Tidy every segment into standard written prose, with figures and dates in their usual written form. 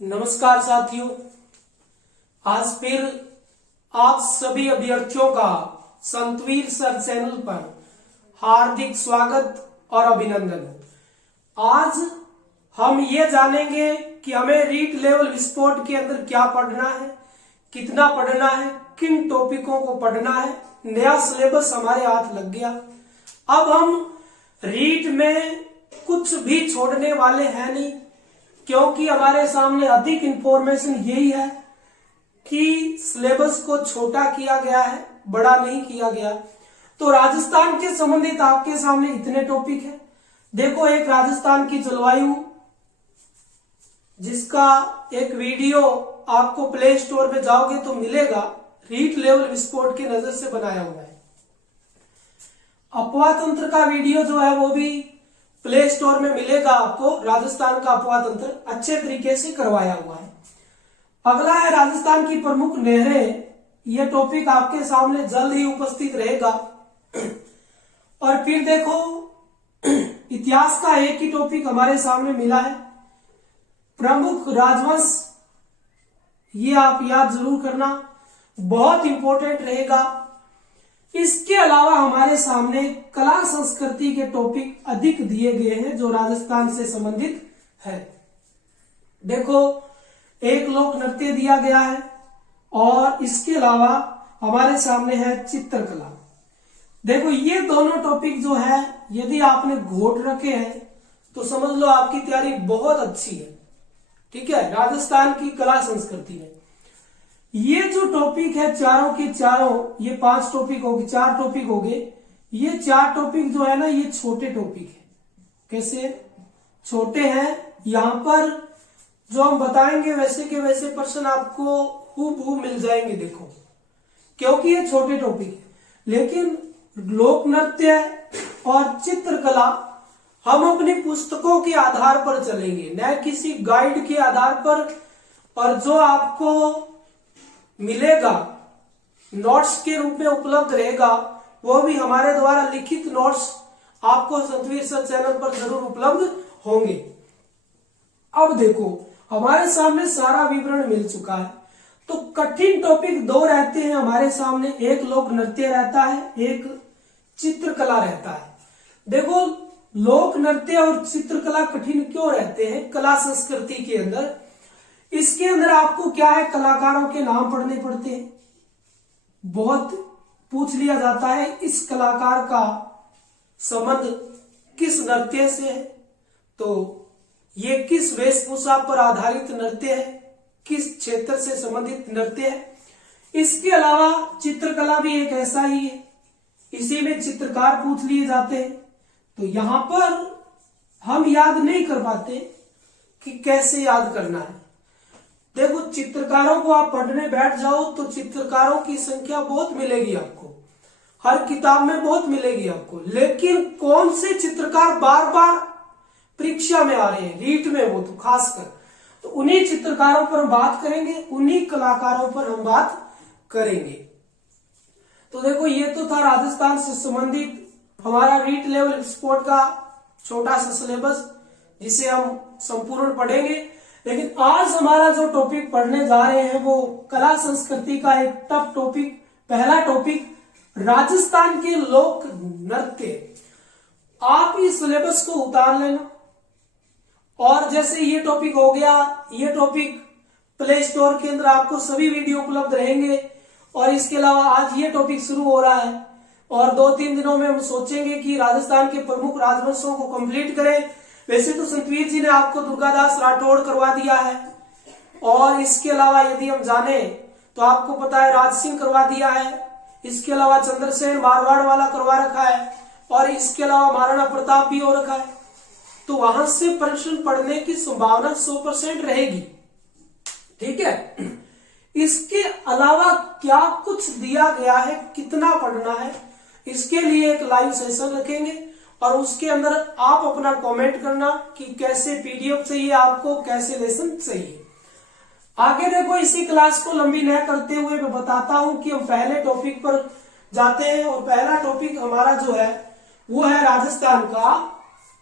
नमस्कार साथियों, आज फिर आप सभी अभ्यर्थियों का संतवीर सर चैनल पर हार्दिक स्वागत और अभिनंदन। आज हम ये जानेंगे कि हमें रीट लेवल विस्फोट के अंदर क्या पढ़ना है, कितना पढ़ना है, किन टॉपिकों को पढ़ना है। नया सिलेबस हमारे हाथ लग गया। अब हम रीट में कुछ भी छोड़ने वाले हैं नहीं, क्योंकि हमारे सामने अधिक इंफॉर्मेशन यही है कि सिलेबस को छोटा किया गया है, बड़ा नहीं किया गया। तो राजस्थान के संबंधित आपके सामने इतने टॉपिक है। देखो, एक राजस्थान की जलवायु, जिसका एक वीडियो आपको प्ले स्टोर में जाओगे तो मिलेगा, रीट लेवल विस्फोट की नजर से बनाया हुआ है। अफवाह तंत्र का वीडियो जो है वो भी प्ले स्टोर में मिलेगा आपको। राजस्थान का अफवाह तंत्र अच्छे तरीके से करवाया हुआ है। अगला है राजस्थान की प्रमुख नहरें। यह टॉपिक आपके सामने जल्द ही उपस्थित रहेगा। और फिर देखो, इतिहास का एक ही टॉपिक हमारे सामने मिला है, प्रमुख राजवंश। ये आप याद जरूर करना, बहुत इंपॉर्टेंट रहेगा। इसके अलावा हमारे सामने कला संस्कृति के टॉपिक अधिक दिए गए हैं जो राजस्थान से संबंधित है। देखो, एक लोक नृत्य दिया गया है और इसके अलावा हमारे सामने है चित्रकला। देखो, ये दोनों टॉपिक जो है, यदि आपने घोट रखे हैं तो समझ लो आपकी तैयारी बहुत अच्छी है। ठीक है, राजस्थान की कला संस्कृति में ये जो टॉपिक है, चारों के चारों, ये 5 टॉपिक हो गए, 4 टॉपिक हो गए। ये 4 टॉपिक जो है ना, ये छोटे टॉपिक है। कैसे छोटे हैं? यहां पर जो हम बताएंगे वैसे के वैसे प्रश्न आपको हूबहू मिल जाएंगे। देखो, क्योंकि ये छोटे टॉपिक है। लेकिन लोक नृत्य और चित्रकला हम अपनी पुस्तकों के आधार पर चलेंगे, न किसी गाइड के आधार पर। और जो आपको मिलेगा, नोट्स के रूप में उपलब्ध रहेगा, वो भी हमारे द्वारा लिखित नोट्स आपको संतवीर सर चैनल पर जरूर उपलब्ध होंगे। अब देखो, हमारे सामने सारा विवरण मिल चुका है। तो कठिन टॉपिक 2 रहते हैं हमारे सामने, एक लोक नृत्य रहता है, एक चित्रकला रहता है। देखो, लोक नृत्य और चित्रकला कठिन क्यों रहते हैं कला संस्कृति के अंदर? इसके अंदर आपको क्या है, कलाकारों के नाम पढ़ने पड़ते हैं। बहुत पूछ लिया जाता है, इस कलाकार का संबंध किस नृत्य से है, तो ये किस वेशभूषा पर आधारित नृत्य है, किस क्षेत्र से संबंधित नृत्य है। इसके अलावा चित्रकला भी एक ऐसा ही है, इसी में चित्रकार पूछ लिए जाते हैं। तो यहां पर हम याद नहीं कर पाते कि कैसे याद करना है। देखो, चित्रकारों को आप पढ़ने बैठ जाओ तो चित्रकारों की संख्या बहुत मिलेगी आपको, हर किताब में बहुत मिलेगी आपको। लेकिन कौन से चित्रकार बार बार परीक्षा में आ रहे हैं, रीट में, वो तो खासकर, तो उन्हीं चित्रकारों पर हम बात करेंगे, उन्हीं कलाकारों पर हम बात करेंगे। तो देखो, ये तो था राजस्थान से संबंधित हमारा रीट लेवल स्पोर्ट का छोटा सा सिलेबस, जिसे हम संपूर्ण पढ़ेंगे। लेकिन आज हमारा जो टॉपिक पढ़ने जा रहे हैं वो कला संस्कृति का एक टफ टॉपिक, पहला टॉपिक, राजस्थान के लोक नृत्य। आप इस सिलेबस को उतार लेना। और जैसे ये टॉपिक हो गया, ये टॉपिक प्ले स्टोर के अंदर आपको सभी वीडियो उपलब्ध रहेंगे। और इसके अलावा आज ये टॉपिक शुरू हो रहा है और 2-3 दिनों में हम सोचेंगे कि राजस्थान के प्रमुख राजवंशों को कंप्लीट करें। वैसे तो संतवीर जी ने आपको दुर्गादास राठौड़ करवा दिया है, और इसके अलावा यदि हम जाने तो आपको पता है राज सिंह करवा दिया है। इसके अलावा चंद्रसेन मारवाड़ वाला करवा रखा है, और इसके अलावा महाराणा प्रताप भी हो रखा है। तो वहां से प्रश्न पढ़ने की संभावना 100% रहेगी। ठीक है, इसके अलावा क्या कुछ दिया गया है, कितना पढ़ना है, इसके लिए एक लाइव सेशन रखेंगे और उसके अंदर आप अपना कमेंट करना कि कैसे पीडीएफ चाहिए आपको, कैसे लेसन चाहिए। आगे देखो, इसी क्लास को लंबी न करते हुए मैं बताता हूं कि हम पहले टॉपिक पर जाते हैं। और पहला टॉपिक हमारा जो है वो है राजस्थान का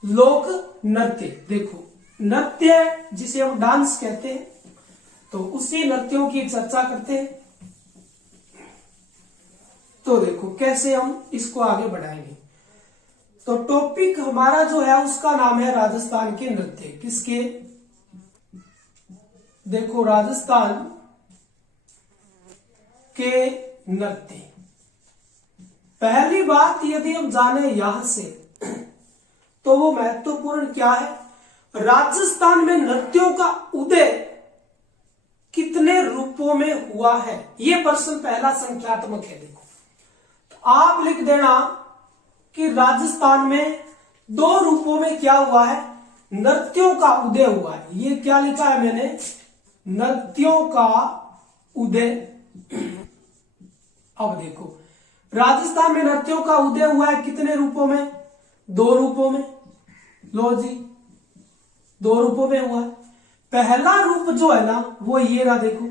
लोक नृत्य। देखो, नृत्य जिसे हम डांस कहते हैं, तो उसी नृत्यों की चर्चा करते हैं। तो देखो कैसे हम इसको आगे बढ़ाएंगे। तो टॉपिक हमारा जो है उसका नाम है राजस्थान के नृत्य। किसके? देखो राजस्थान के नृत्य। पहली बात यदि हम जाने यहां से तो वो महत्वपूर्ण क्या है, राजस्थान में नृत्यों का उदय कितने रूपों में हुआ है, ये प्रश्न पहला संख्यात्मक है। देखो तो आप लिख देना कि राजस्थान में 2 रूपों में क्या हुआ है, नृत्यों का उदय हुआ है। ये क्या लिखा है मैंने, नृत्यों का उदय। अब देखो राजस्थान में नृत्यों का उदय हुआ है कितने रूपों में, 2 रूपों में। लो जी 2 रूपों में हुआ है। पहला रूप जो है ना वो ये रहा, देखो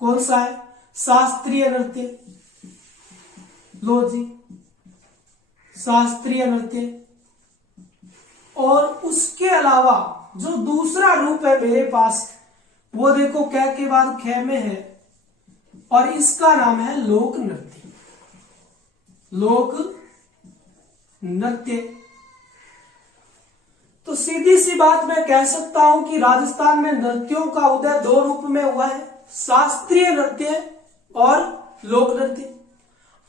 कौन सा है, शास्त्रीय नृत्य। लो जी शास्त्रीय नृत्य। और उसके अलावा जो दूसरा रूप है मेरे पास वो देखो कै के बाद खे में है और इसका नाम है लोक नृत्य। लोक नृत्य। तो सीधी सी बात मैं कह सकता हूं कि राजस्थान में नृत्यों का उदय 2 रूप में हुआ है, शास्त्रीय नृत्य और लोक नृत्य।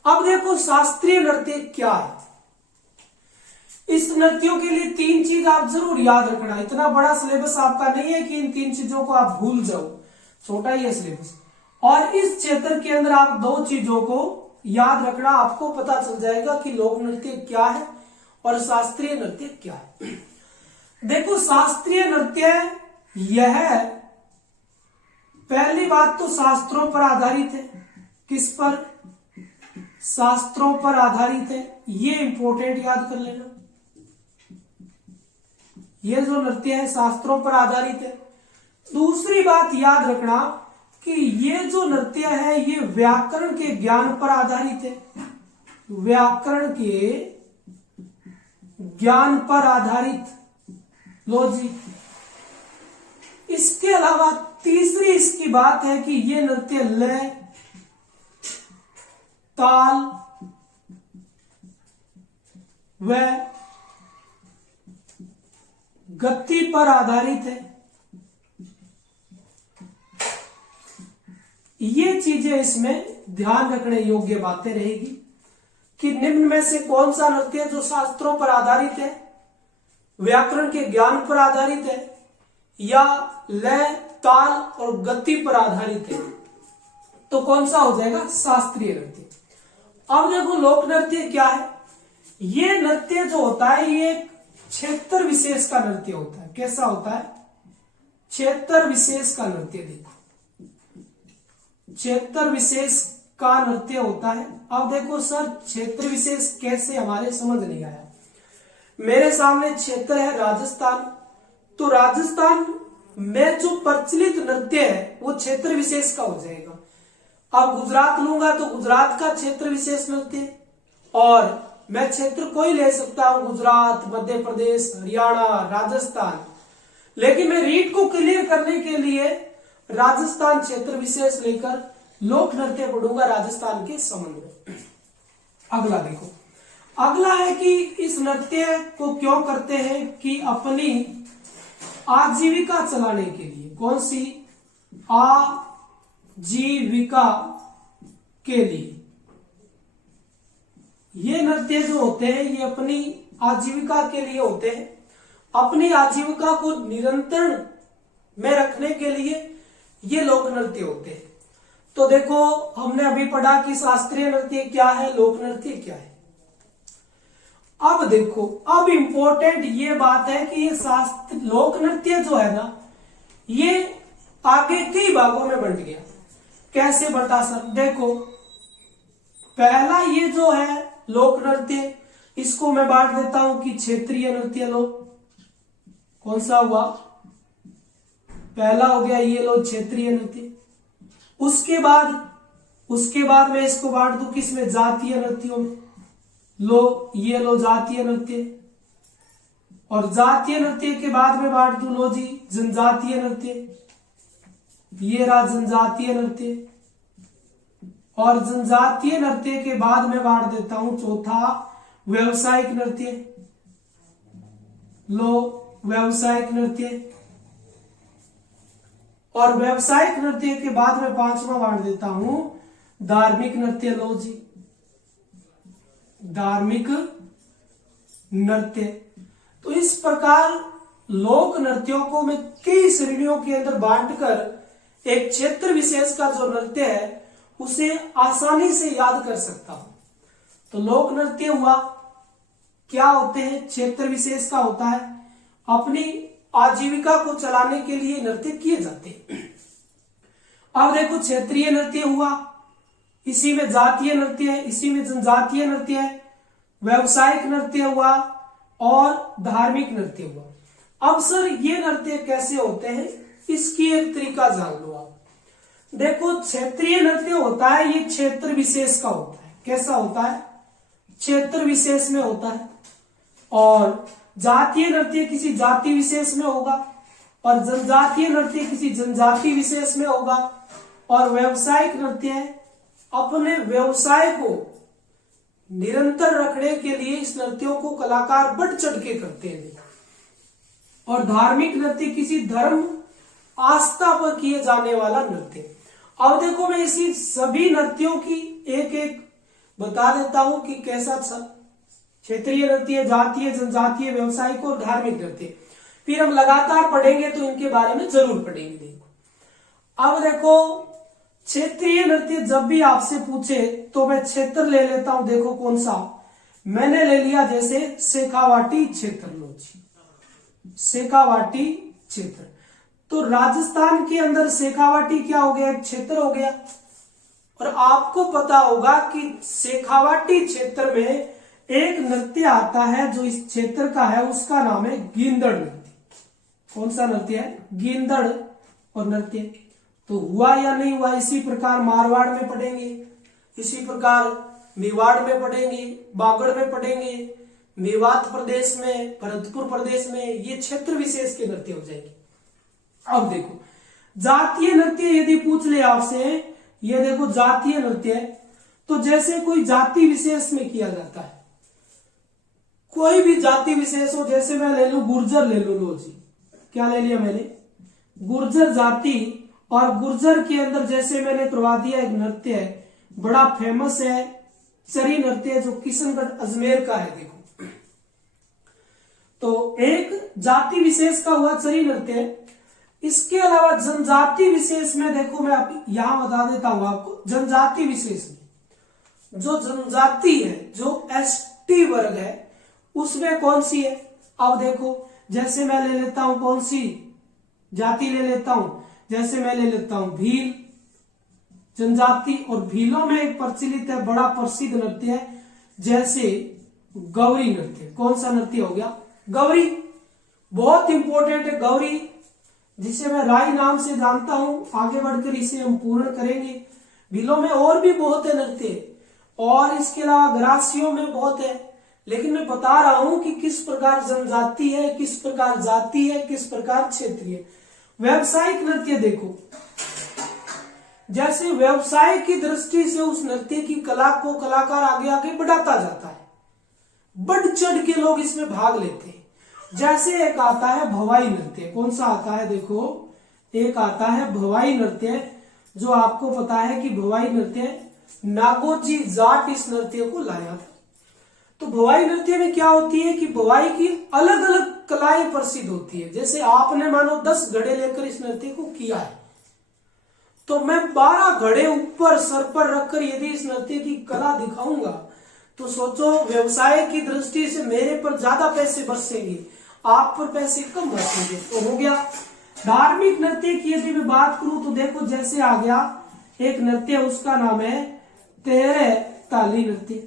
अब देखो शास्त्रीय नृत्य क्या है, इस नृत्यों के लिए 3 चीज आप जरूर याद रखना। इतना बड़ा सिलेबस आपका नहीं है कि इन 3 चीजों को आप भूल जाओ, छोटा ही है सिलेबस। और इस क्षेत्र के अंदर आप 2 चीजों को याद रखना, आपको पता चल जाएगा कि लोक नृत्य क्या है और शास्त्रीय नृत्य क्या है। देखो शास्त्रीय नृत्य यह पहली बात तो शास्त्रों पर आधारित है। किस पर? शास्त्रों पर आधारित है। ये इंपॉर्टेंट याद कर लेना, ये जो नृत्य है शास्त्रों पर आधारित है। दूसरी बात याद रखना कि ये जो नृत्य है ये व्याकरण के ज्ञान पर आधारित है, व्याकरण के ज्ञान पर आधारित। लो जी इसके अलावा तीसरी इसकी बात है कि ये नृत्य लय, ताल व गति पर आधारित है। ये चीजें इसमें ध्यान रखने योग्य बातें रहेगी कि निम्न में से कौन सा नृत्य जो शास्त्रों पर आधारित है, व्याकरण के ज्ञान पर आधारित है या लय, ताल और गति पर आधारित है, तो कौन सा हो जाएगा, शास्त्रीय नृत्य। अब देखो लोक नृत्य क्या है, ये नृत्य जो होता है ये क्षेत्र विशेष का नृत्य होता है। कैसा होता है, क्षेत्र विशेष का नृत्य। देखो क्षेत्र विशेष का नृत्य होता है। अब देखो सर क्षेत्र विशेष कैसे, हमारे समझ नहीं आया। मेरे सामने क्षेत्र है राजस्थान, तो राजस्थान में जो प्रचलित नृत्य है वो क्षेत्र विशेष का हो जाएगा। अब गुजरात लूंगा तो गुजरात का क्षेत्र विशेष नृत्य, और मैं क्षेत्र कोई ले सकता हूं, गुजरात, मध्य प्रदेश, हरियाणा, राजस्थान। लेकिन मैं रीड को क्लियर करने के लिए राजस्थान क्षेत्र विशेष लेकर लोक नृत्य पढ़ूंगा राजस्थान के संबंध में। अगला देखो, अगला है कि इस नृत्य को क्यों करते हैं कि अपनी आजीविका चलाने के लिए। कौन सी? आजीविका के लिए। ये नृत्य जो होते हैं ये अपनी आजीविका के लिए होते हैं, अपनी आजीविका को निरंतर में रखने के लिए ये लोक नृत्य होते हैं। तो देखो हमने अभी पढ़ा कि शास्त्रीय नृत्य क्या है, लोक नृत्य क्या है। अब देखो अब इंपॉर्टेंट ये बात है कि ये शास्त्र लोक नृत्य जो है ना ये आगे कई भागों में बंट गया। कैसे बटा सर? देखो पहला ये जो है लोक नृत्य, इसको मैं बांट देता हूं कि क्षेत्रीय नृत्य लो। कौन सा हुआ? पहला हो गया ये लो क्षेत्रीय नृत्य। उसके बाद मैं इसको बांट दूं किसमें? जातीय नृत्यों में। लो ये लो जातीय नृत्य, और जातीय नृत्य के बाद में बांट दूं लो जी जनजातीय नृत्य। ये रहा जनजातीय नृत्य। और जनजातीय नृत्य के बाद मैं बांट देता हूं चौथा व्यावसायिक नृत्य। लो व्यावसायिक नृत्य। और व्यावसायिक नृत्य के बाद मैं पांचवा बांट देता हूं धार्मिक नृत्य। लो जी, धार्मिक नृत्य। तो इस प्रकार लोक नृत्यों को मैं कई श्रेणियों के अंदर बांटकर एक क्षेत्र विशेष का जो नृत्य है उसे आसानी से याद कर सकता हूं। तो लोक नृत्य हुआ, क्या होते हैं, क्षेत्र विशेष का होता है, अपनी आजीविका को चलाने के लिए नृत्य किए जाते हैं। अब देखो क्षेत्रीय नृत्य हुआ, इसी में जातीय नृत्य है, इसी में जनजातीय नृत्य है, व्यावसायिक नृत्य हुआ और धार्मिक नृत्य हुआ। अब सर ये नृत्य कैसे होते हैं, इसकी एक तरीका जान लो आप। देखो क्षेत्रीय नृत्य होता है, ये क्षेत्र विशेष का होता है। कैसा होता है, क्षेत्र विशेष में होता है। और जातीय नृत्य किसी जाति विशेष में होगा और जनजातीय नृत्य किसी जनजाति विशेष में होगा। और व्यावसायिक नृत्य अपने व्यवसाय को निरंतर रखने के लिए इस नृत्यों को कलाकार बढ़ चढ़ के करते हैं। और धार्मिक नृत्य किसी धर्म आस्था पर किए जाने वाला नृत्य। अब देखो मैं इसी सभी नृत्यों की एक एक बता देता हूं कि कैसा क्षेत्रीय नृत्य, जातीय, जनजातीय, व्यावसायिक और धार्मिक नृत्य। फिर हम लगातार पढ़ेंगे तो इनके बारे में जरूर पढ़ेंगे। देखो अब देखो क्षेत्रीय नृत्य जब भी आपसे पूछे तो मैं क्षेत्र ले लेता हूं। देखो कौन सा मैंने ले लिया, जैसे शेखावाटी क्षेत्र। लो जी, शेखावाटी क्षेत्र। तो राजस्थान के अंदर शेखावाटी क्या हो गया, एक क्षेत्र हो गया। और आपको पता होगा कि शेखावाटी क्षेत्र में एक नृत्य आता है जो इस क्षेत्र का है, उसका नाम है गींदड़ नृत्य। कौन सा नृत्य है, गींदड़ और नृत्य। तो हुआ या नहीं हुआ, इसी प्रकार मारवाड़ में पढ़ेंगे, इसी प्रकार मेवाड़ में पढ़ेंगे, बागड़ में पढ़ेंगे, मेवात प्रदेश में, भरतपुर प्रदेश में, ये क्षेत्र विशेष के नृत्य हो जाएंगे। अब देखो जातीय नृत्य यदि पूछ ले आपसे, ये देखो जातीय नृत्य, तो जैसे कोई जाति विशेष में किया जाता है, कोई भी जाति विशेष हो, जैसे मैं ले लू गुर्जर ले लो। लो जी, क्या ले लिया मैंने, गुर्जर जाति। और गुर्जर के अंदर जैसे मैंने करवा दिया एक नृत्य है, बड़ा फेमस है, चरी नृत्य, जो किशनगढ़ अजमेर का है। देखो तो एक जाति विशेष का हुआ चरी नृत्य। इसके अलावा जनजाति विशेष में देखो मैं यहां बता देता हूं आपको, जनजाति विशेष में जो जनजाति है, जो एसटी वर्ग है, उसमें कौन सी है। अब देखो जैसे मैं ले लेता हूं, कौन सी जाति ले लेता हूं, जैसे मैं ले लेता हूं भील जनजाति। और भीलों में एक प्रचलित है, बड़ा प्रसिद्ध नृत्य है, जैसे गौरी नृत्य। कौन सा नृत्य हो गया, गौरी। बहुत इंपॉर्टेंट है गौरी, जिसे मैं राय नाम से जानता हूं। आगे बढ़कर इसे हम पूर्ण करेंगे। भीलों में और भी बहुत है नृत्य, और इसके अलावा ग्रासियों में बहुत है, लेकिन मैं बता रहा हूं कि किस प्रकार जनजाति है, किस प्रकार जाति है, किस प्रकार क्षेत्रीय। व्यावसायिक नृत्य देखो, जैसे व्यवसाय की दृष्टि से उस नृत्य की कला को कलाकार आगे आगे बढ़ाता जाता है, बढ़ चढ़ के लोग इसमें भाग लेते हैं। जैसे एक आता है भवाई नृत्य। कौन सा आता है, देखो एक आता है भवाई नृत्य, जो आपको पता है कि भवाई नृत्य नागोजी जाट इस नृत्य को लाया था। तो भवाई नृत्य में क्या होती है कि भवाई की अलग अलग कलाएं प्रसिद्ध होती है। जैसे आपने मानो 10 घड़े लेकर इस नृत्य को किया है, तो मैं 12 घड़े ऊपर सर पर रखकर यदि इस नृत्य की कला दिखाऊंगा, तो सोचो व्यवसाय की दृष्टि से मेरे पर ज्यादा पैसे बरसेंगे, आप पर पैसे कम बरसेंगे। तो हो गया। धार्मिक नृत्य की यदि मैं बात करूं तो देखो जैसे आ गया एक नृत्य, उसका नाम है तेरे ताली नृत्य।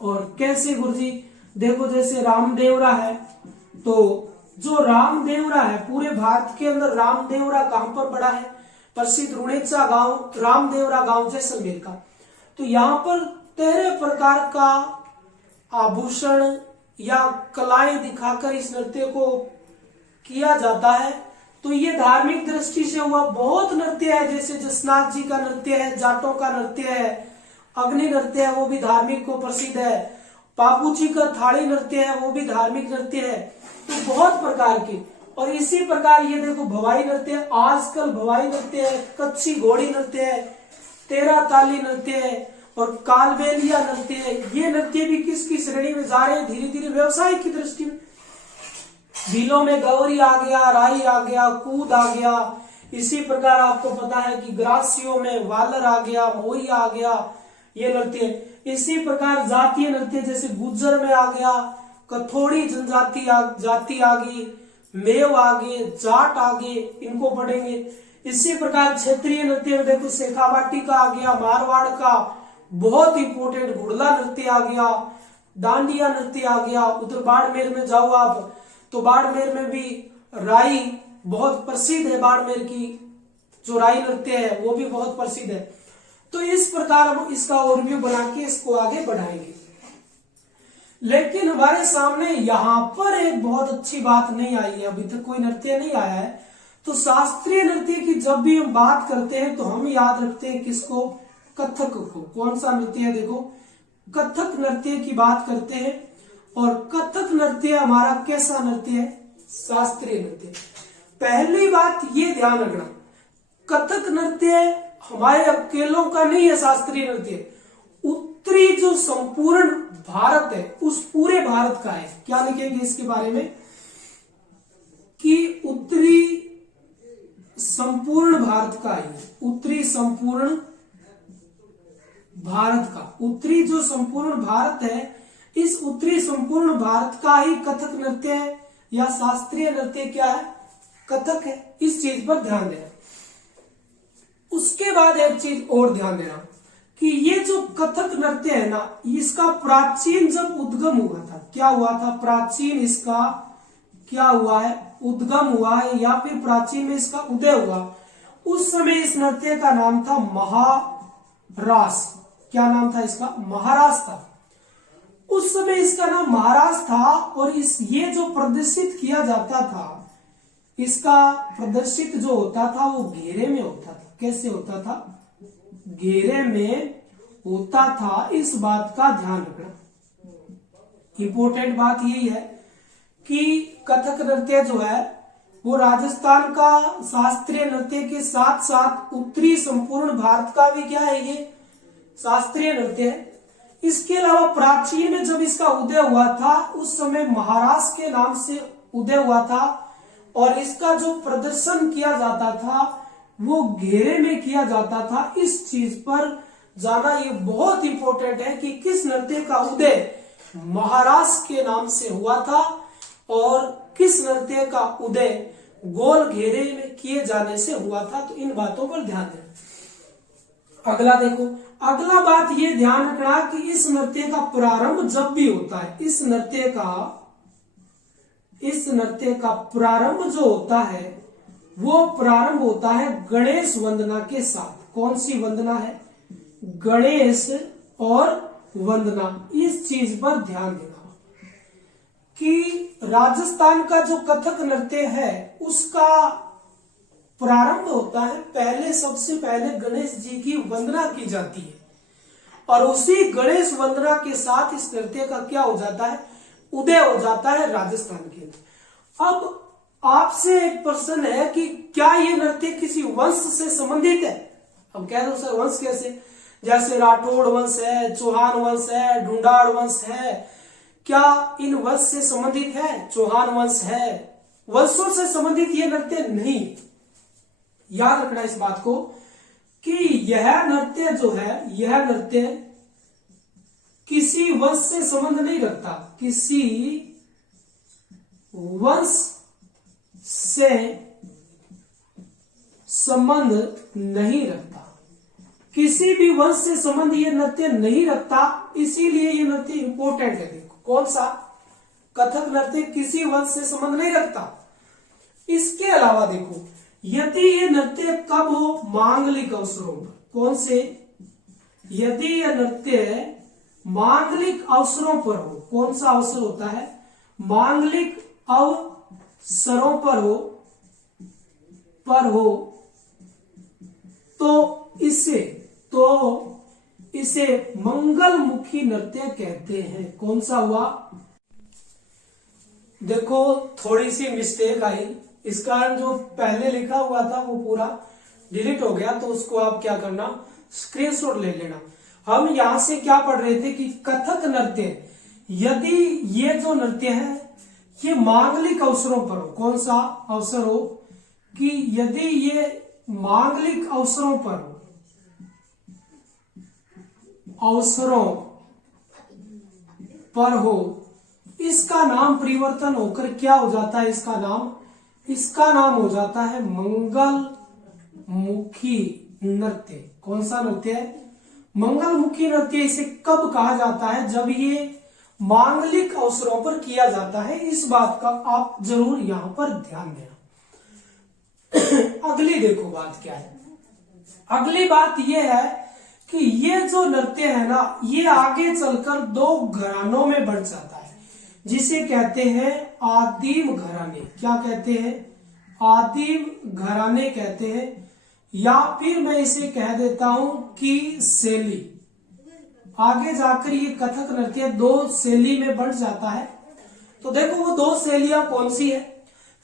और कैसे गुरुजी, देखो जैसे रामदेवरा है, तो जो रामदेवरा है पूरे भारत के अंदर रामदेवरा कहां पर पड़ा है, प्रसिद्ध रुणेचा गांव, रामदेवरा गांव जैसलमेर का। तो यहाँ पर 13 प्रकार का आभूषण या कलाएं दिखाकर इस नृत्य को किया जाता है। तो ये धार्मिक दृष्टि से हुआ। बहुत नृत्य है, जैसे जसनाथ जी का नृत्य है, जाटों का नृत्य है, अग्नि नृत्य है, वो भी धार्मिक को प्रसिद्ध है। बापू जी का थाली नृत्य है, वो भी धार्मिक नृत्य है। तो बहुत प्रकार के। और इसी प्रकार ये देखो भवाई नृत्य, आजकल भवाई नृत्य है, कच्ची घोड़ी नृत्य है, तेरा ताली नृत्य है और कालबेलिया नृत्य है। ये नृत्य भी किसकी श्रेणी में जा रहे हैं? धीरे धीरे व्यवसाय की दृष्टि में। भीलों में गौरी आ गया, राई आ गया, कूद आ गया। इसी प्रकार आपको पता है कि ग्रासियों में वालर आ गया, मोई आ गया, ये नृत्य। इसी प्रकार जातीय नृत्य जैसे गुज्जर में आ गया, कथोड़ी जनजाति जाति आ गई, मेव आगे, जाट आगे, इनको पढ़ेंगे। इसी प्रकार क्षेत्रीय नृत्य में देखो शेखावाटी का आ गया, मारवाड़ का बहुत इंपोर्टेंट घुड़ला नृत्य आ गया, डांडिया नृत्य आ गया। उधर बाड़मेर में जाओ आप तो बाड़मेर में भी राई बहुत प्रसिद्ध है, बाड़मेर की जो राई नृत्य है वो भी बहुत प्रसिद्ध है। तो इस प्रकार हम इसका ओवरव्यू बना के इसको आगे बढ़ाएंगे। लेकिन हमारे सामने यहाँ पर एक बहुत अच्छी बात नहीं आई है, अभी तक कोई नृत्य नहीं आया है। तो शास्त्रीय नृत्य की जब भी हम बात करते हैं तो हम याद रखते हैं किसको? कथक को। कौन सा नृत्य है? देखो कथक नृत्य की बात करते हैं। और कथक नृत्य हमारा कैसा नृत्य है? शास्त्रीय नृत्य। पहली बात ये ध्यान रखना, कथक नृत्य हमारे अकेलों का नहीं है। शास्त्रीय नृत्य उत्तरी जो संपूर्ण भारत है उस पूरे भारत का है। क्या लिखेंगे इसके बारे में? कि उत्तरी संपूर्ण भारत का है, उत्तरी संपूर्ण भारत का। उत्तरी जो संपूर्ण भारत है, इस उत्तरी संपूर्ण भारत का ही कथक नृत्य है या शास्त्रीय नृत्य क्या है? कथक है। इस चीज पर ध्यान देना। उसके बाद एक चीज और ध्यान देना कि ये जो कथक नृत्य है ना, इसका प्राचीन जब उद्गम हुआ था, क्या हुआ था? प्राचीन इसका क्या हुआ है? उद्गम हुआ है या फिर प्राचीन में इसका उदय हुआ। उस समय इस नृत्य का नाम था महारास। क्या नाम था इसका? महारास था। उस समय इसका नाम महारास था। और ये जो प्रदर्शित किया जाता था, इसका प्रदर्शित जो होता था वो घेरे में होता था। कैसे होता था? घेरे में होता था। इस बात का ध्यान रखना। इंपॉर्टेंट बात यही है कि कथक नृत्य जो है वो राजस्थान का शास्त्रीय नृत्य के साथ साथ उत्तरी संपूर्ण भारत का भी क्या है? ये शास्त्रीय नृत्य है। इसके अलावा प्राचीन में जब इसका उदय हुआ था उस समय महाराष्ट्र के नाम से उदय हुआ था। और इसका जो प्रदर्शन किया जाता था वो घेरे में किया जाता था। इस चीज पर जाना ये बहुत इंपॉर्टेंट है कि किस नृत्य का उदय महाराष्ट्र के नाम से हुआ था और किस नृत्य का उदय गोल घेरे में किए जाने से हुआ था। तो इन बातों पर ध्यान देना। अगला देखो, अगला बात ये ध्यान रखना कि इस नृत्य का प्रारंभ जब भी होता है, इस नृत्य का प्रारंभ जो होता है वो प्रारंभ होता है गणेश वंदना के साथ। कौन सी वंदना है? गणेश और वंदना। इस चीज पर ध्यान देना कि राजस्थान का जो कथक नृत्य है उसका प्रारंभ होता है पहले, सबसे पहले गणेश जी की वंदना की जाती है और उसी गणेश वंदना के साथ इस नृत्य का क्या हो जाता है? उदय हो जाता है राजस्थान के अंदर। अब आपसे एक प्रश्न है कि क्या ये नृत्य किसी वंश से संबंधित है? हम कह दो सर वंश कैसे? जैसे राठौड़ वंश है, चौहान वंश है, ढूंढाड़ वंश है, क्या इन वंश से संबंधित है? चौहान वंश है, वंशों से संबंधित ये नृत्य नहीं। याद रखना इस बात को कि यह नृत्य जो है, यह नृत्य किसी वंश से संबंध नहीं रखता, किसी वंश से संबंध नहीं रखता, किसी भी वंश से संबंध ये नृत्य नहीं रखता। इसीलिए ये नृत्य इंपॉर्टेंट है। देखो कौन सा? कथक नृत्य किसी वंश से संबंध नहीं रखता। इसके अलावा देखो, यदि ये नृत्य कब हो? मांगलिक अवसरों पर। कौन से? यदि यह नृत्य मांगलिक अवसरों पर हो। कौन सा अवसर होता है? मांगलिक अवसरों पर हो पर हो तो इसे मंगलमुखी नृत्य कहते हैं। कौन सा हुआ? देखो थोड़ी सी मिस्टेक आई, इसका जो पहले लिखा हुआ था वो पूरा डिलीट हो गया, तो उसको आप क्या करना, स्क्रीनशॉट ले लेना। हम यहां से क्या पढ़ रहे थे कि कथक नृत्य, यदि ये जो नृत्य है ये मांगलिक अवसरों पर हो, कौन सा अवसर हो, कि यदि ये मांगलिक अवसरों पर हो, अवसरों पर हो, इसका नाम परिवर्तन होकर क्या हो जाता है, इसका नाम हो जाता है मंगलमुखी नृत्य। कौन सा नृत्य है? मंगलमुखी नृत्य। इसे कब कहा जाता है? जब ये मांगलिक अवसरों पर किया जाता है। इस बात का आप जरूर यहां पर ध्यान देना। अगली देखो बात क्या है। अगली बात यह है कि ये जो नृत्य है ना, ये आगे चलकर दो घरानों में बढ़ जाता है, जिसे कहते हैं आदिम घराने। क्या कहते हैं? आदिम घराने कहते हैं, या फिर मैं इसे कह देता हूं कि शैली। आगे जाकर ये कथक नृत्य दो शैली में बढ़ जाता है। तो देखो वो दो शैलियां कौन सी है।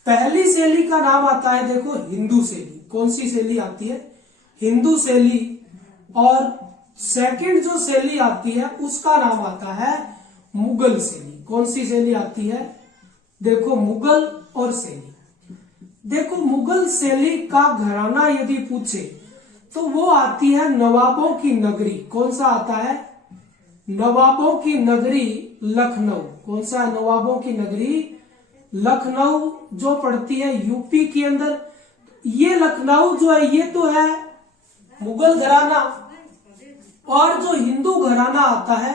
पहली शैली का नाम आता है, देखो, हिंदू शैली। कौन सी शैली आती है? हिंदू शैली। और सेकंड जो शैली आती है उसका नाम आता है मुगल शैली। कौन सी शैली आती है? देखो, मुगल और शैली। देखो, मुगल शैली का घराना यदि पूछे तो वो आती है नवाबों की नगरी। कौन सा आता है? नवाबों की नगरी लखनऊ। कौन सा? नवाबों की नगरी लखनऊ, जो पड़ती है यूपी के अंदर। ये लखनऊ जो है ये तो है मुगल घराना, और जो हिंदू घराना आता है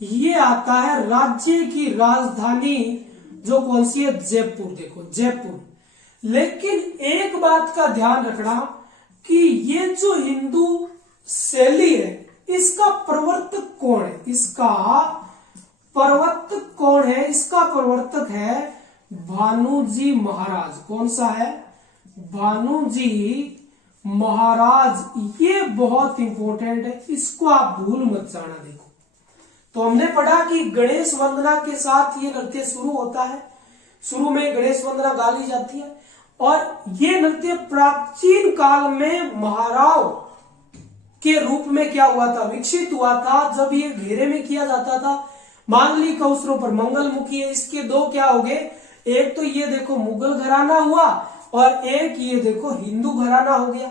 ये आता है राज्य की राजधानी, जो कौन सी है? जयपुर। देखो, जयपुर। लेकिन एक बात का ध्यान रखना कि ये जो हिंदू शैली है इसका प्रवर्तक कौन है? इसका प्रवर्तक कौन है? इसका प्रवर्तक है भानुजी महाराज। कौन सा है? भानुजी महाराज। ये बहुत इंपॉर्टेंट है, इसको आप भूल मत जाना। देखो, तो हमने पढ़ा कि गणेश वंदना के साथ ये नृत्य शुरू होता है। शुरू में गणेश वंदना गा ली जाती है, और ये नृत्य प्राचीन काल में महाराव के रूप में क्या हुआ था? विकसित हुआ था। जब ये घेरे में किया जाता था मांगलिक अवसरों पर। मंगलमुखी है, इसके दो क्या हो गए? एक तो ये देखो मुगल घराना हुआ, और एक ये देखो हिंदू घराना हो गया।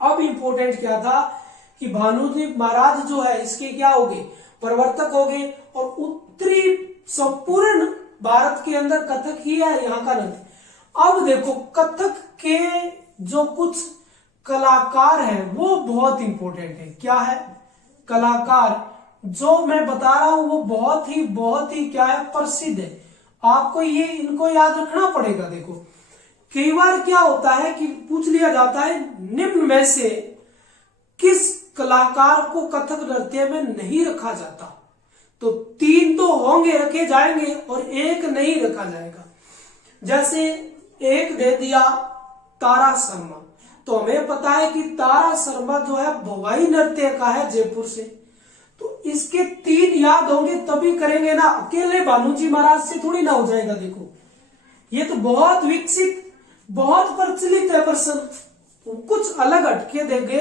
अब इंपॉर्टेंट क्या था कि भानुजी महाराज जो है इसके क्या हो गए? प्रवर्तक हो गए, और उत्तरी संपूर्ण भारत के अंदर कथक ही है यहाँ का नृत्य। अब देखो, कथक के जो कुछ कलाकार हैं वो बहुत इंपॉर्टेंट है। क्या है? कलाकार जो मैं बता रहा हूं वो बहुत ही क्या है? प्रसिद्ध है। आपको ये इनको याद रखना पड़ेगा। देखो, कई बार क्या होता है कि पूछ लिया जाता है निम्न में से किस कलाकार को कथक नृत्य में नहीं रखा जाता, तो तीन तो होंगे, रखे जाएंगे, और एक नहीं रखा जाएगा। जैसे एक दे दिया तारा शर्मा, तो हमें पता है कि तारा शर्मा जो है भवाई नृत्य का है, जयपुर से। तो इसके तीन याद होंगे तभी करेंगे ना, अकेले भानुजी महाराज से थोड़ी ना हो जाएगा। देखो, ये तो बहुत विकसित, बहुत प्रचलित है प्रश्न, कुछ अलग हटके देंगे,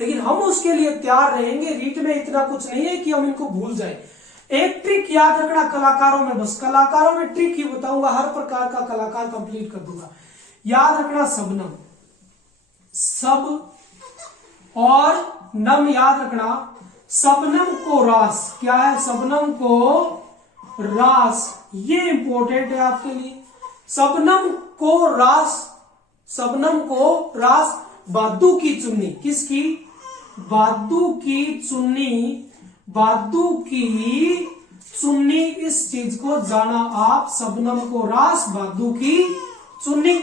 लेकिन हम उसके लिए तैयार रहेंगे। रीट में इतना कुछ नहीं है कि हम इनको भूल जाए। एक ट्रिक याद रखना कलाकारों में, बस कलाकारों में ट्रिक ही बताऊंगा, हर प्रकार का कलाकार कंप्लीट कर दूंगा। याद रखना शबनम, सब और नम याद रखना। शबनम को रास, क्या है? शबनम को रास, ये इंपॉर्टेंट है आपके लिए। शबनम को रास, शबनम को रास। बादू की चुन्नी, किसकी? बादू की चुन्नी, बादू की चुन्नी। इस चीज को जाना आप, शबनम को रास, बादू की चुन्नी।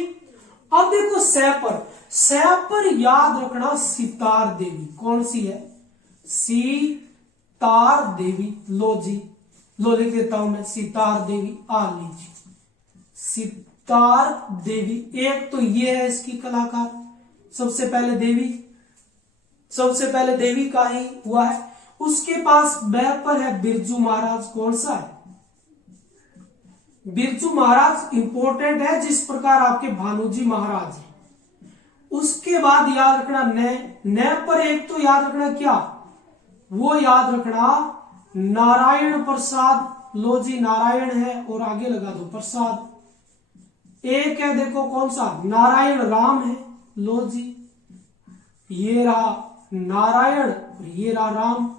अब देखो सैपर, सैपर याद रखना सितार देवी। कौन सी है? सितार देवी। लो जी, लो लिख देता हूं मैं, सितार देवी। आ लीजिए, सितार देवी। एक तो ये है इसकी कलाकार, सबसे पहले देवी का ही हुआ है। उसके पास बैर पर है बिरजू महाराज। कौन सा है? बिरजू महाराज इंपॉर्टेंट है, जिस प्रकार आपके भानुजी महाराज है। उसके बाद याद रखना न पर एक तो याद रखना क्या, वो याद रखना नारायण प्रसाद। लो जी, नारायण है और आगे लगा दो प्रसाद। एक है देखो कौन सा, नारायण राम है। लो जी, ये रहा नारायण और ये रहा राम।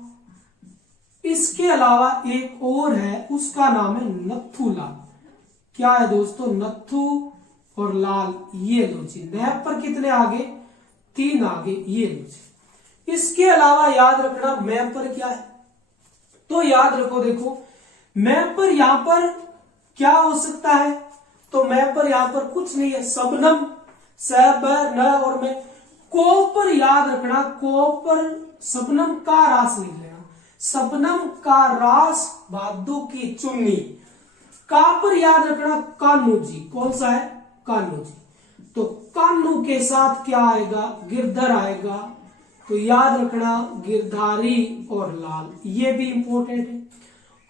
इसके अलावा एक और है, उसका नाम है नत्थू लाल। क्या है दोस्तों? नत्थू और लाल। ये लो जी, नैप पर कितने आगे? 3 आगे। ये लो जी। इसके अलावा याद रखना मैप पर क्या है, तो याद रखो देखो मैप पर यहां पर क्या हो सकता है, तो मैप पर यहां पर कुछ नहीं है। सबनम, सब न और मैं। को पर याद रखना, को पर सबनम का रास लिख लेना। सबनम का रास भादू की चुन्नी। का पर याद रखना कान्हू जी। कौन सा है? कान्हू जी। तो कान्हू के साथ क्या आएगा? गिरधर आएगा। तो याद रखना गिरधारी और लाल, ये भी इंपॉर्टेंट है।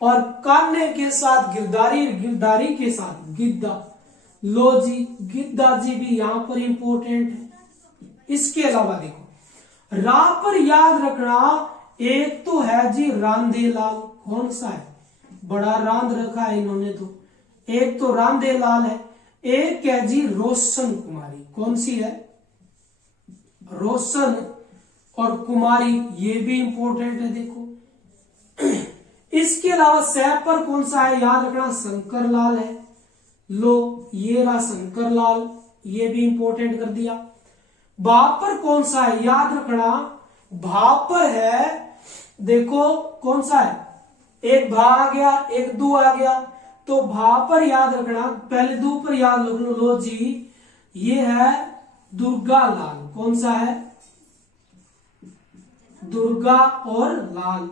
और कान्हे के साथ गिरधारी, गिरधारी के साथ गिद्दा। लो जी, गिद्दा जी भी यहां पर इंपॉर्टेंट है। इसके अलावा देखो रा पर याद रखना, एक तो है जी रांधेलाल। कौन सा है? बड़ा रांध रखा है इन्होंने तो। एक तो रांधेलाल है, एक है जी रोशन कुमारी। कौन सी है? रोशन और कुमारी, ये भी इंपॉर्टेंट है देखो। इसके अलावा सैप पर कौन सा है? याद रखना शंकर लाल है। लो, ये रहा शंकर लाल, ये भी इंपॉर्टेंट कर दिया। भा पर कौन सा है? याद रखना भा पर है देखो कौन सा है, एक भा आ गया, एक दू आ गया। तो भा पर याद रखना, पहले दू पर याद रख लो जी, ये है दुर्गा लाल। कौन सा है? दुर्गा और लाल,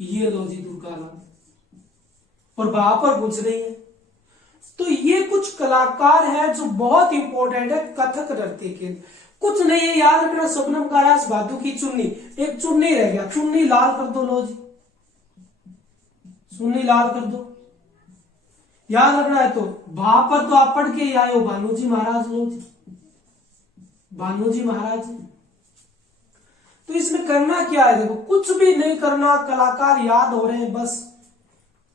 ये लो जी दुर्गा लाल। और भा पर कुछ नहीं है। तो ये कुछ कलाकार है जो बहुत इंपॉर्टेंट है कथक नृत्य के। कुछ नहीं है, याद रखना सबनम का रास, भादू की चुन्नी। एक चुन्नी रह गया, चुन्नी लाल कर दो। लो जी, चुन्नी लाल कर दो। याद रखना है तो भा पर तो आप पढ़ के ही आए हो, भानुजी महाराज। लो जी, भानुजी महाराज। तो इसमें करना क्या है देखो, कुछ भी नहीं करना, कलाकार याद हो रहे हैं बस।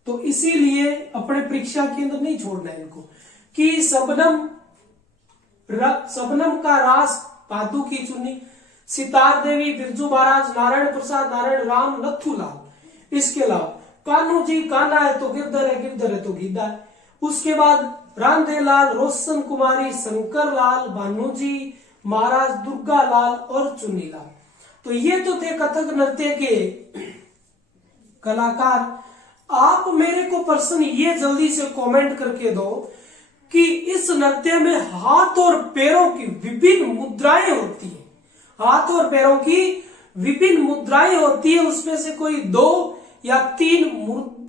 तो इसीलिए अपने परीक्षा के अंदर नहीं छोड़ना है इनको कि सबनम का रास, भादू की चुन्नी, सितार देवी, बिरजू महाराज, नारायण प्रसाद, नारायण राम, नत्थू लाल। इसके अलावा कान्हू जी, कान्हा है तो गिरधर है, गिरधर है तो गीता है। उसके बाद रांधेलाल, रोशन कुमारी, शंकर लाल, भानुजी महाराज, दुर्गा लाल और चुन्नी लाल। तो ये तो थे कथक नृत्य के कलाकार। आप मेरे को प्रश्न ये जल्दी से कमेंट करके दो कि इस नृत्य में हाथ और पैरों की विभिन्न मुद्राएं होती है। हाथ और पैरों की विभिन्न मुद्राएं होती है, उसमें से कोई 2 या 3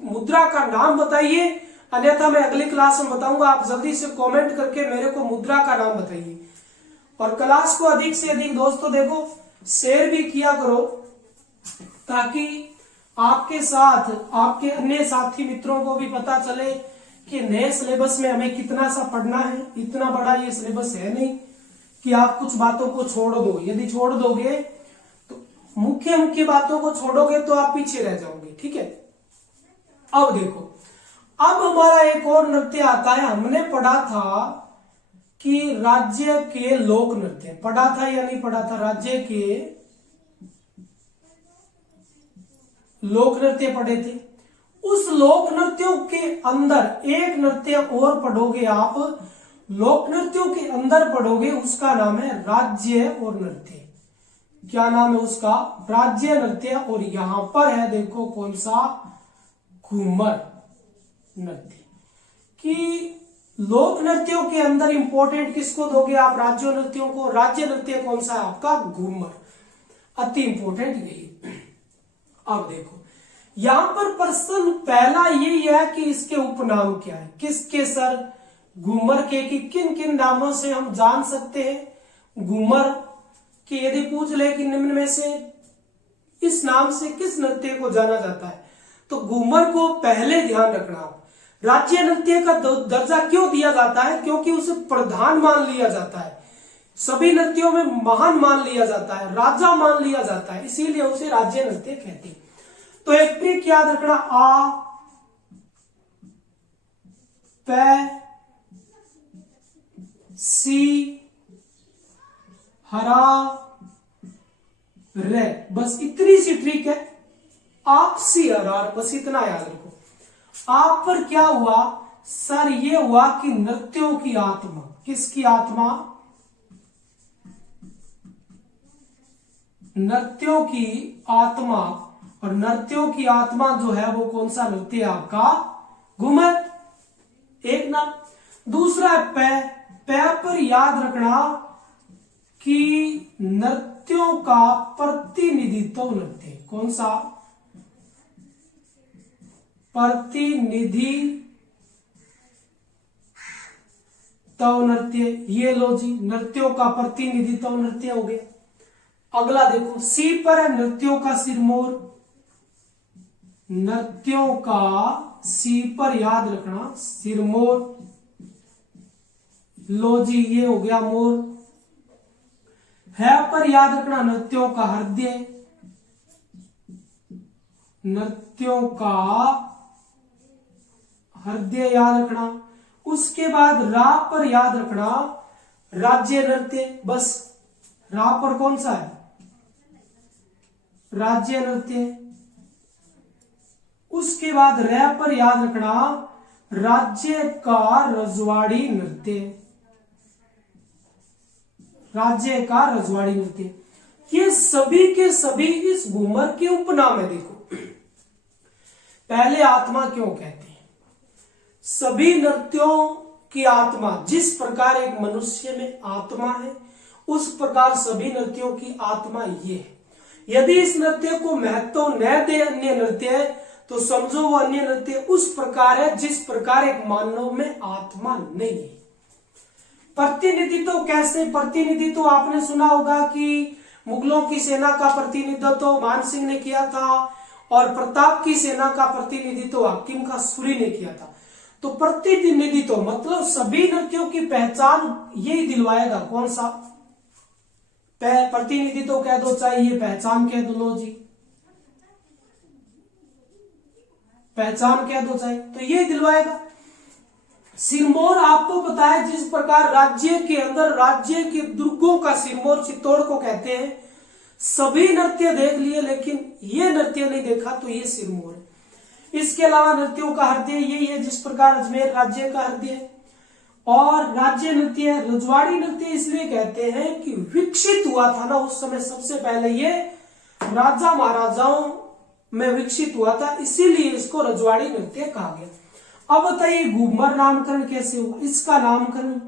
मुद्रा का नाम बताइए, अन्यथा मैं अगली क्लास में बताऊंगा। आप जल्दी से कमेंट करके मेरे को मुद्रा का नाम बताइए। और क्लास को अधिक से अधिक दोस्तों देखो शेयर भी किया करो, ताकि आपके साथ आपके अन्य साथी मित्रों को भी पता चले कि नए सिलेबस में हमें कितना सा पढ़ना है। इतना बड़ा ये सिलेबस है नहीं कि आप कुछ बातों को छोड़ दो। यदि छोड़ दोगे तो मुख्य बातों को छोड़ोगे तो आप पीछे रह जाओगे। ठीक है, अब देखो, अब हमारा एक और नृत्य आता है। हमने पढ़ा था कि राज्य के लोक नृत्य, पढ़ा था या नहीं पढ़ा था? राज्य के लोक नृत्य पढ़े थे। उस लोक नृत्यों के अंदर एक नृत्य और पढ़ोगे आप, लोक नृत्यों के अंदर पढ़ोगे, उसका नाम है राज्य और नृत्य। क्या नाम है उसका? राज्य नृत्य। और यहां पर है देखो कौन सा? घूमर नृत्य। कि लोक नृत्यों के अंदर इंपॉर्टेंट किसको दोगे आप? राज्य नृत्यों को। राज्य नृत्य कौन सा है आपका? घूमर। अति इंपॉर्टेंट यही। अब देखो यहां पर प्रश्न पहला यही है कि इसके उपनाम क्या है? किसके सर? घूमर के कि किन किन नामों से हम जान सकते हैं घूमर कि यदि पूछ ले कि निम्न में से इस नाम से किस नृत्य को जाना जाता है, तो घूमर को पहले ध्यान रखना। राज्य नृत्य का दर्जा क्यों दिया जाता है? क्योंकि उसे प्रधान मान लिया जाता है, सभी नृत्यों में महान मान लिया जाता है, राजा मान लिया जाता है, इसीलिए उसे राज्य नृत्य कहते हैं। तो एक ट्रिक याद रखना, आ पै सी हरा रे, बस इतनी सी ट्रिक है। आप सी हरार, बस इतना याद रखो। आप पर क्या हुआ सर? ये हुआ कि नृत्यों की आत्मा, किसकी आत्मा? नृत्यों की आत्मा। और नृत्यों की आत्मा जो है वो कौन सा नृत्य है आपका? घूमर, एक नाम। दूसरा है पै। पै पर याद रखना कि नृत्यों का प्रतिनिधित्व नृत्य, कौन सा? प्रतिनिधि तव नृत्य। ये लो जी, नृत्यों का प्रतिनिधित्व नृत्य हो गया। अगला देखो, सी पर है नृत्यों का सिरमौर। नृत्यों का सी पर याद रखना सिरमौर। लो जी, ये हो गया मोर। है पर याद रखना नृत्यों का हृदय। नृत्यों का हृदय याद रखना। उसके बाद रा पर याद रखना राज्य नृत्य। बस रा पर कौन सा है? राज्य नृत्य। उसके बाद रे पर याद रखना राज्य का रजवाड़ी नृत्य। राज्य का रजवाड़ी नृत्य। ये सभी के सभी इस घूमर के उपनाम है। देखो, पहले आत्मा क्यों कहते हैं? सभी नृत्यों की आत्मा, जिस प्रकार एक मनुष्य में आत्मा है उस प्रकार सभी नृत्यों की आत्मा ये है। यदि इस नृत्य को महत्व न दे अन्य नृत्य, तो समझो वो अन्य नृत्य उस प्रकार है जिस प्रकार एक मानव में आत्मा नहीं है। प्रतिनिधित्व कैसे? प्रतिनिधित्व आपने सुना होगा कि मुगलों की सेना का प्रतिनिधित्व मान सिंह ने किया था और प्रताप की सेना का प्रतिनिधित्व हाकिम का सूरी ने किया था। तो प्रतिनिधित्व मतलब सभी नृत्यों की पहचान यही दिलवाएगा। कौन सा? प्रतिनिधित्व कह दो, चाहिए पहचान कह दो। लो जी, पहचान कह दो चाहे, तो ये दिलवाएगा। सिरमौर आपको पता है जिस प्रकार राज्य के अंदर राज्य के दुर्गों का सिरमौर चित्तौड़ को कहते हैं। सभी नृत्य देख लिए लेकिन ये नृत्य नहीं देखा, तो ये सिरमौर है। इसके अलावा नृत्यों का हृदय यही है जिस प्रकार अजमेर राज्य का हृदय है। और राज्य नृत्य रजवाड़ी नृत्य इसलिए कहते हैं कि विकसित हुआ था ना उस समय, सबसे पहले ये राजा महाराजाओं में विकसित हुआ था, इसीलिए इसको रजवाड़ी नृत्य कहा गया। अब बताइए घूमर नामकरण कैसे हुआ? इसका नामकरण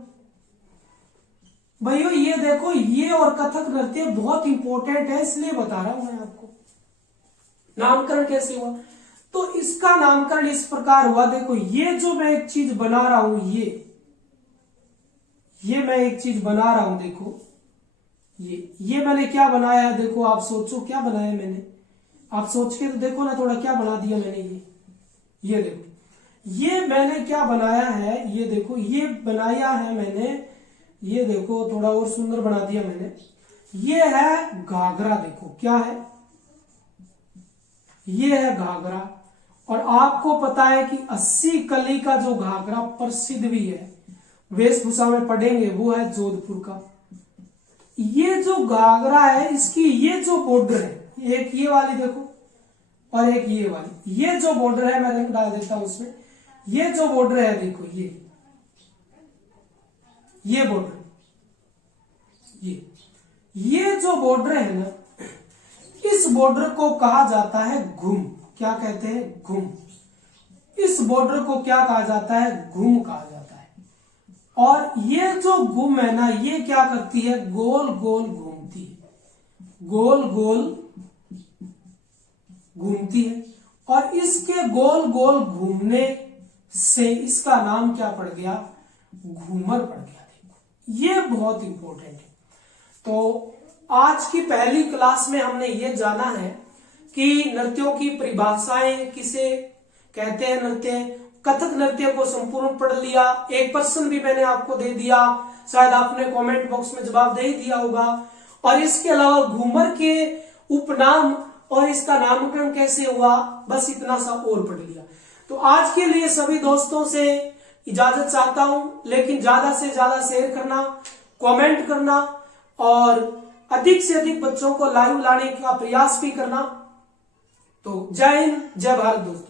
भाइयों ये देखो, ये और कथक नृत्य बहुत इंपॉर्टेंट है, इसलिए बता रहा हूं मैं आपको। नामकरण कैसे हुआ? तो इसका नामकरण इस प्रकार हुआ। देखो, ये जो मैं एक चीज बना रहा हूं, ये मैं एक चीज बना रहा हूं। देखो ये मैंने क्या बनाया है? देखो आप सोचो क्या बनाया मैंने। आप सोच के तो देखो ना थोड़ा, क्या बना दिया मैंने। ये देखो, ये मैंने क्या बनाया है। ये देखो, ये बनाया है मैंने। ये देखो थोड़ा और सुंदर बना दिया मैंने। ये है घाघरा। देखो क्या है, ये है घाघरा। और आपको पता है कि 80 कली का जो घाघरा प्रसिद्ध भी है, वेशभूषा में पढ़ेंगे, वो है जोधपुर का। ये जो घाघरा है, इसकी ये जो बॉर्डर है, एक ये वाली देखो और एक ये वाली, ये जो बॉर्डर है, मैं रंग डाल देता हूं उसमें। ये जो बॉर्डर है देखो, ये बॉर्डर, ये जो बॉर्डर है ना, इस बॉर्डर को कहा जाता है घुम। क्या कहते हैं? घुम। इस बॉर्डर को क्या कहा जाता है? घुम कहा जाता है। और ये जो घुम है ना, ये क्या करती है? गोल गोल घूमती है, गोल गोल घूमती है। और इसके गोल गोल घूमने से इसका नाम क्या पड़ गया? घूमर पड़ गया। देखो ये बहुत इंपॉर्टेंट है। तो आज की पहली क्लास में हमने ये जाना है कि नृत्यों की परिभाषाएं किसे कहते हैं। नृत्य कथक नृत्य को संपूर्ण पढ़ लिया। एक प्रश्न भी मैंने आपको दे दिया, शायद आपने कमेंट बॉक्स में जवाब दे ही दिया होगा। और इसके अलावा घूमर के उपनाम और इसका नामकरण कैसे हुआ, बस इतना सा और पढ़ लिया। तो आज के लिए सभी दोस्तों से इजाजत चाहता हूं, लेकिन ज्यादा से ज्यादा शेयर करना, कमेंट करना और अधिक से अधिक बच्चों को लाइव लाने का प्रयास भी करना। तो जय हिंद, जय भारत दोस्तों।